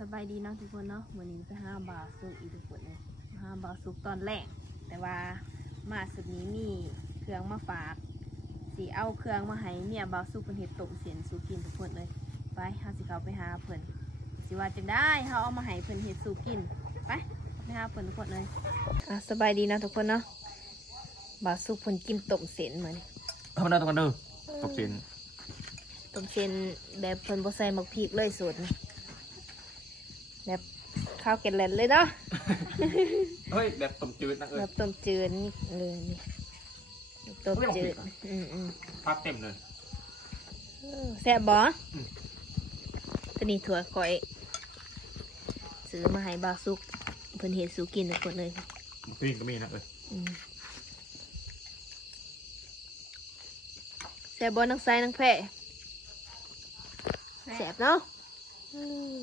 สบายดีเนาะทุกคนเนาะวันนี้ไปห้าบาทสุกอีกทุกคนเลยห้าบาทสุกตอนแรก แต่ว่ามาสุดนี้มีเครื่องมาฝากสีเอาเครื่องมาให้เมียบาวสุกเป็นเห็ดต้มเสียนสูกินทุกคนเลย ไปเฮาสิเขาไปหาเพิ่นสิว่าจะได้เฮาเอามาให้เพิ่นเห็ดสูกินไปไปหาเพิ่นทุกคนเลยอะสบายดีนะทุกคนเนาะบาวสุกเพิ่นกินต้มเสียนเหมือนทำได้ตรงกันเด้อตกเส้นต้มเส้นแบบเพิ่นบ่ใส่หมักพริกเลยสูตรนี่ แบบข้าวเกล็ดแหลนเลยเนาะ เฮ้ยแบบต้มจืดนะเอ้แบยบต้มจืดนี่เลยนี่ต้มไม่ต้องจืพริดกเหรออืมอืมพักเต็มเลยเออแซ่บบ่อืมตัวนี้ถั่วก้อยซื้อมาให้บาวซุกเพิ่นเฮ็ดสู่กินทุกคนเลยกรีนก็มีนะเอ้ยอืมแซ่บบ่นังไซนังแพะแซ่บเนาะอืม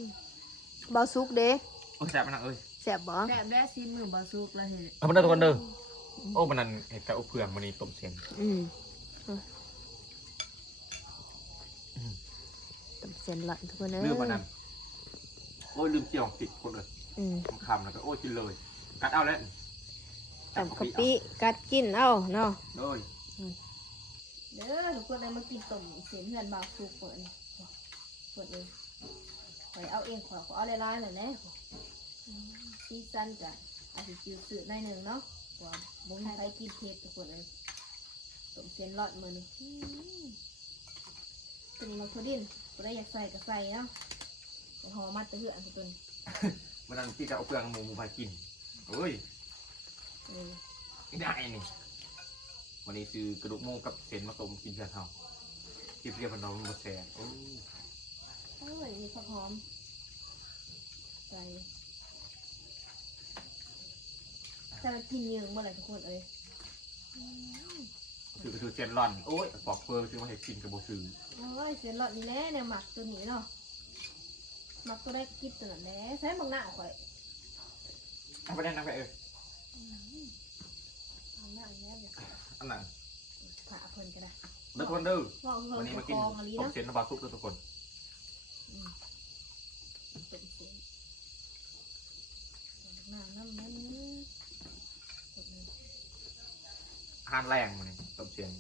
บาวซุกเด้โอ้ยแซ่บมันนะเอ้ยแซ่บบ่แบบได้ซีมือบาซุกแล้วเห็นทำได้ตรงกันเด้อโอ้มันนั่นเห็ดกะอุเพื่องมันนี่ต้มเส้นอืมต้มเส้นหลันทุกคนเลยลืมมันนั่นโอ้ยลืมเจียวติดคนเลยอืมคำๆแล้วก็โอ้ยกินเลย กัดเอาแล้วตำกะปิกัดกินเอาเนาะเอ้ยเด้อทุกคนเลยมากินต้มเส้นเฮือนบาวสุกเปิดนี่เปิดเลยข อยเอาเองขอขอเอาลายๆหน่อยนะอืมซีซันจ้ะอาจจะจืดสืดหน่อยหนึ่งเนาะกว่าบ่มีใครกินเผ็ดทุกคนเลยต้มเส้นรอดมือนี่อืมตัวนี้มาพุดดิ้นบ่ได้อยากใส่ก็ใส่เนาะหอมัดตะเหือนทุกคนมันนั่นที่กะเอุเพื่องหมูมูพากินเอ้ยไม่ได้นี่วันนี้ซื้อกระดูกหมูกับเส้นมาต้มกินกันเท่าที่เรียกมันน้องมันบ่แซ่บโอ้ เอ้ยมีผักหอม ใส่แต่มันกินเยอะเมื่อไหร่ทุกคนเอ้ยซื้อก็ซื้อเส้นร่อน โอ้ยปอกเปลือกซื้อมาให้กินกับโบซื้อโอ้ยเสียหลอดนี่แหละเนี่ยหมักตัวนี้เนาะหมักตัวได้กิบตัวนั้นแหละใช้บังหน้าข่อยเอาไปได้นะไปเอ้ยบังหน้าอีกแล้วเดี๋ยวอันนั้นผ่าเพิ่นก็ได้เด้อทุกคนเด้อ ว่าเพิ่วันนนี้กมากินองอะไรต้มเนาะ เส้นน้ำปลาซุปด้วยทุกคน เป็นเสียงหน้าน้ำมันอาหารแรงมันต้มเส้น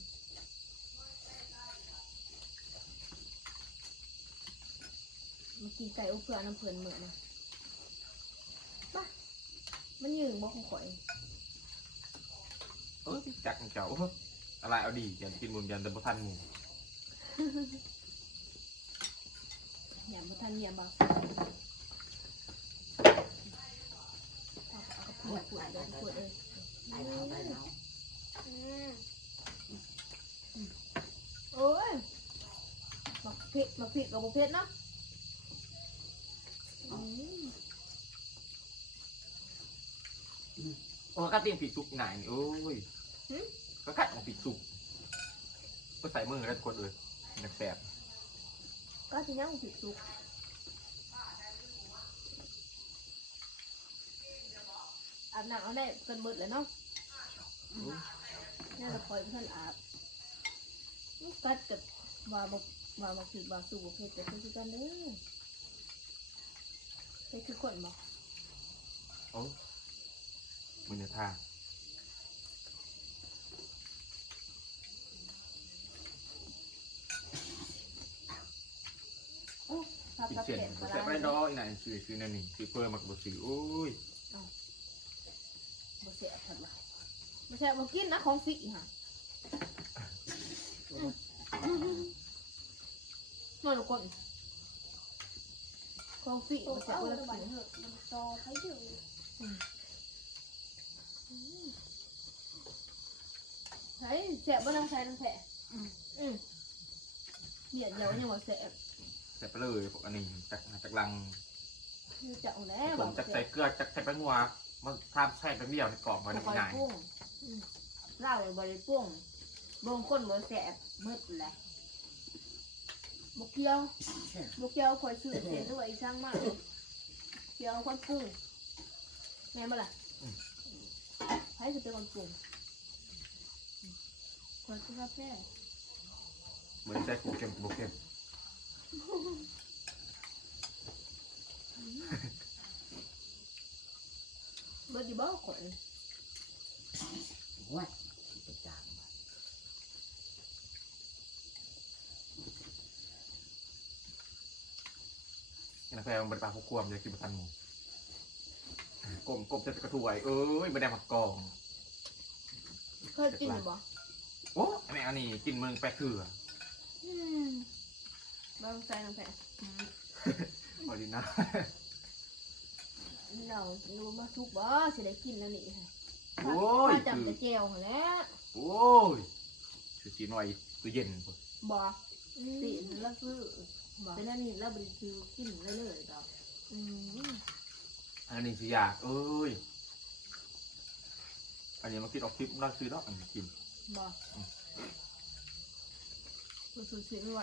มากินไก่อบเผื่อน้ำเพิ่นเหมือนนะป่ะมันยืงบ่ของข่อยเออจักเจ้าอะไรเอาดีอยันกินบุญยันเดินประทันหมู อย่ามาทันอย่ามาเอาเอากระเพื่อมปวดเลยปวดเลยได้แล้วด้แล้วโอ้ยมักพริกมักพริกกับบุเพชรเนาะโอ้ก็เตรียมปีกซุปไหนนี่โอ้ยก็กัดของปีกซุปก็ใส่มือแล้วทุกคนเลยแสบ ก็จะย่างพริกสุกอาบน้ำเอาได้เกินเบิดเลยเนาะน่าจะปล่อยเพื่อนอาบกัดกับว่าบว่ามักพริกว่าสูบบุเพชรแต่เพื่อนคือกันเด้อเพชรคือคนบอกโอ้มือเนื้อท่า ถ้ากินกับเส้นเผ็ดก็ปแสลาบไปดออีกไหนซื้อซื้อนั่นนี่ซื้อเพิ่มมากบซื้อโอ้ยบ่เสียผัดว่าบ่เสียบ่กินนะของฟรีค่ะมาทุกคนของฟรีบ่เสียบ่ได้กินจอใครอยู่ใช่เสียบ่นางใช้นางแผลอืมเบียดเดียวยังบ่เสีย แสบไปเลยพวกอันนี้จากจากลังคือจะเอาแน่ผบ่มจากเสีใส่ยเกลือจากใส่แป้งวัวมาทำแช่เป็นเดียวในกล่องมาบ่ได้ค่อยง่ายปุ้งเล่าเลยบ่ได้ปุ้งบางคนบ่แสบมืดแหละบ่เกี่ยวบ่เกี่ยวข่อยซื้อเส้นด้วยอีช่างมากเกี่ยวคนปรุงแม่นบ่ล่ะใครสิเป็นคนปรุงข่อยคือกาแฟเหมือนใส่กูเค็มกูเค็ม เบิดดีบ่ข่อยวัดไปจางมากินกาแฟมันเป็นปลาพวกควมเลยกกินประทันหมูกลมกบจะกระถวยเอ้ยไม่แด้มากอง เคยกินหรือเปล่โอ้นี้อันนี้กินเมืองแปะเถื่อ บางใส่น้ำแข็งออรินะเรารู้มาสุกบ่สิได้กินแล้วนี่ค่ะโอ้ยถ้าคือจำแต่เจียวหั่นแหล้วโอ้ยคือจีนไว้ตู้เย็นพุ่นบ่สีแล้วคือเป็นอันนี้แล้วบริคือกินเรื่อยๆดอกอืมอันนี้สิอยากเอ้ยอันนี้มากินออกคลิปน่าซื้อเนาะอันนี้กินบ่อืมรู้สึกสิไม่ไหว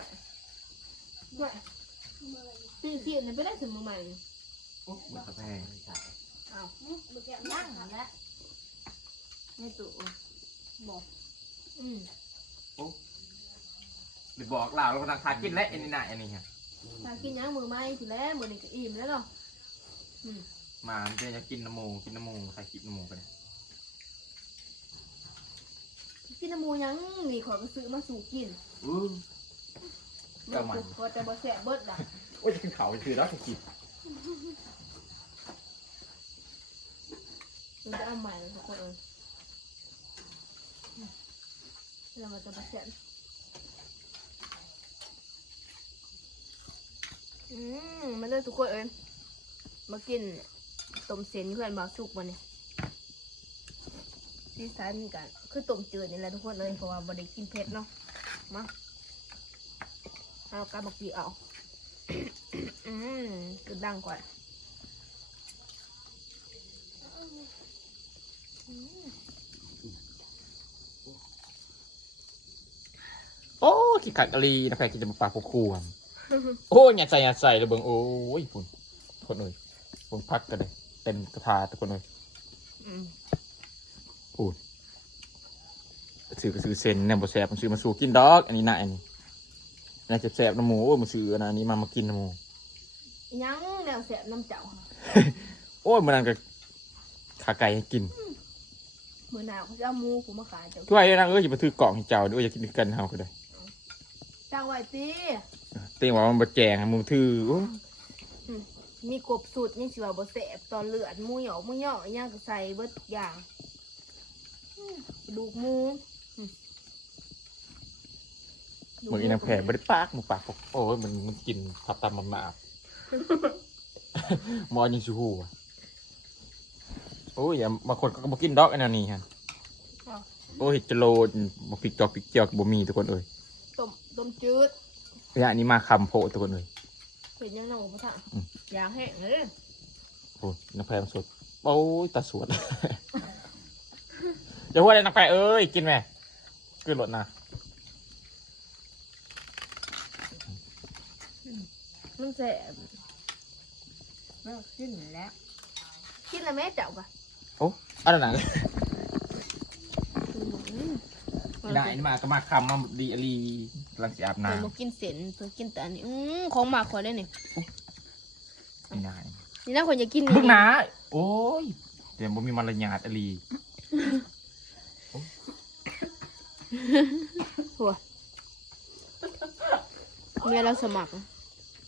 ไหวตีเสียนไปได้สมอใหม่โอ้เหมือนกับแม่อ้าวนั่งแล้วในตู้บ่อืมหรือบอกลาวเรากำลังทานกินและอันนี้น่ะอันนี้ฮะถ้ากินหยังมือใหม่สิแล้วมื้อนี้ก็อิ่มแล้วเนาะมามันจะกินน้ำมูกินน้ำมูใส่คลิปน้ำมูไปเลยกินน้ำหมูหยังนี่ขอยก็ซื้อมาสู่กินอู้ เมื่อกูก็จะบ่แซ่บเบิดล่ะโอ้ยจะกินเขาคือแล้วจะกินมันจะเอาใหม่เลยทุกคนเอ้ยเรามาจะบ่แซ่บอืมมาเลยทุกคนเอ้ยมากินต้มเส้นเพื่อนบ่าวสุกมาเนี่ยสีสันกันคือต้มจืดนี่แหละทุกคนเลยเพราะว่าบ่ได้กินเผ็ดเนาะมา เอากาบักกีเอาอืมกึดดังก่อนโอ้ขี้ขัดกะลีนะแพรกินจะมาปลาพวกควมโอ้ยอย่าใส่อย่าใส่เลยเบิ่งโอ้ยพุ่นคนเลยเบิ่งพักกันเลยเต็มกระทาทุกคนเลยอืมพูดซื้อก็ซื้อเซนเนี่ยบ่แซ่บมันซื้อมาสู่กินดอก อันนี้น่ะอันนี้ น่าจะแซ่บน้ำหมูโอ้ยมันซื้ออันนี้มามากินน้ำหมู ยังแนวแสบน้ำเจ้าโอ้ยมันนั่นก็ขาไก่ให้กินมือหนาวเขาจะเอาหมูกูมาขายเจ้าช่วยด้วยนะเอ้ยอย่าไปถือกล่องให้เจ้าด้วยอย่ากินกันเฮาก็ได้จ้างไว้ตีเต็งว่ามันบ่แจงให้มึงถือโอ้ยมีกบสุดยังสิว่าบ่แสบตอนเลือดหมูหยอกหมูหยอกอิหยังก็ใส่เบิดทุกอย่างอืมดูกหมูอืม ดูมึงอีนางแผ่บ่ได้ปากมึงปากบอกโอ้ยมันมันกินทับตามมามาหมอยังสิฮู้อะโอ้ยอย่าบางคนก็บ่กินดอกอันนั้นนี่ฮะโอ้ยเห็ดจะโลดบ่พริกจอกพริกเจียวก็บ่มีทุกคนเอ้ยต้มต้มจืดเนี่ยอันนี้มาคำโพดทุกคนเอ้ยเป็นยังไงบ่พ่อท่าอืมอยางแห้งเลยโอ้ยน้ำแพรมันสดโอ้ยตาสวด อย่าพูดอะไรน้ำแพรเอ้ยกินไหมกินหลดนะ มันแสบเลิกขึ้นแล้วกินแล้วแม่เจ้ากะเอันนั้นอืมได้อันนี้มาก็มาคำมาดีอลีกำลังสิอาบเพิ่นบ่น้ำกินเส้นเพิ่นกินแต่อันนี้อืมของหมากข่อยได้นี่ไม่ได้นี่นะข่อยจะกินบึกนะโอ้ยเดี๋ยวบ่มีมารยาทอลีเมียเราสมัคร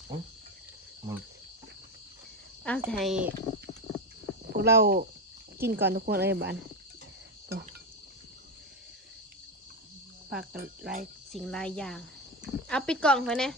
มันอ้าวจะให้พวกเรากินก่อนทุกคนเลยบ้านปากหลายสิ่งหลายอย่าง เอาปิดกล่องไปเนี่ย